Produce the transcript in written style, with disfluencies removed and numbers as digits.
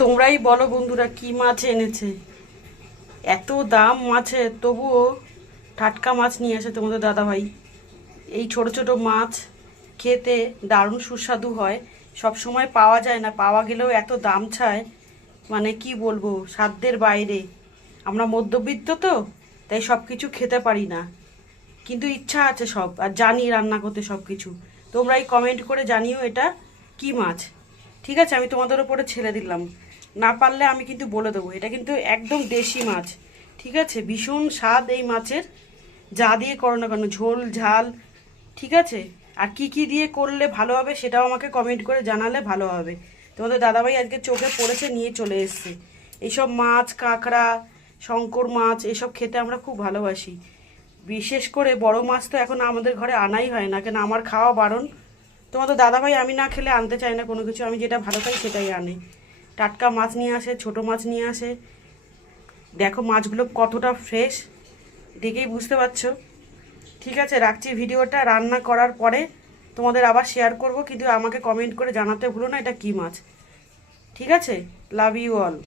তোমরাই বলো বন্ধুরা, কি মাছ এনেছে? এত দাম মাছের, তবুও টাটকা মাছ নিয়ে আসে তোমাদের দাদাভাই। এই ছোট ছোট মাছ খেতে দারুণ সুস্বাদু হয়। সব সময় পাওয়া যায় না, পাওয়া গেলেও এত দাম চায়, মানে কি বলবো, সাধ্যের বাইরে। আমরা মধ্যবিত্ত তো, তাই সব কিছু খেতে পারি না, কিন্তু ইচ্ছা আছে সব, আর জানি রান্না করতে সব কিছু। তোমরা এই কমেন্ট করে জানিও এটা কি মাছ। ঠিক আছে, আমি তোমাদের ওপরে ছেড়ে দিলাম। না পারলে আমি কিন্তু বলে দেবো, এটা কিন্তু একদম দেশি মাছ। ঠিক আছে, ভীষণ স্বাদ এই মাছের, যা দিয়ে করো না কেন, ঝোল ঝাল। ঠিক আছে, আর কি কি দিয়ে করলে ভালো হবে সেটাও আমাকে কমেন্ট করে জানালে ভালো হবে। তোমাদের দাদাভাই আজকে চোখে পড়েছে, নিয়ে চলে এসছে এইসব মাছ, কাঁকড়া, শঙ্কর মাছ, এসব খেতে আমরা খুব ভালোবাসি। বিশেষ করে বড় মাছ তো এখন আমাদের ঘরে আনাই হয় না, কেন আমার খাওয়া বারণ। তোমাদের দাদাভাই আমি না খেলে আনতে চাই না কোনো কিছু, আমি যেটা ভালো খাই সেটাই আনে। টাটকা মাছ নিয়ে আসে, ছোট মাছ নিয়ে আসে। দেখো মাছগুলো কতটা ফ্রেশ, দেখেই বুঝতে পারছো। ঠিক আছে, রাখছি ভিডিওটা। রান্না করার পরে তোমাদের আবার শেয়ার করব, কিন্তু আমাকে কমেন্ট করে জানাতে ভুলো না এটা কী মাছ। ঠিক আছে, লাভ ইউ অল।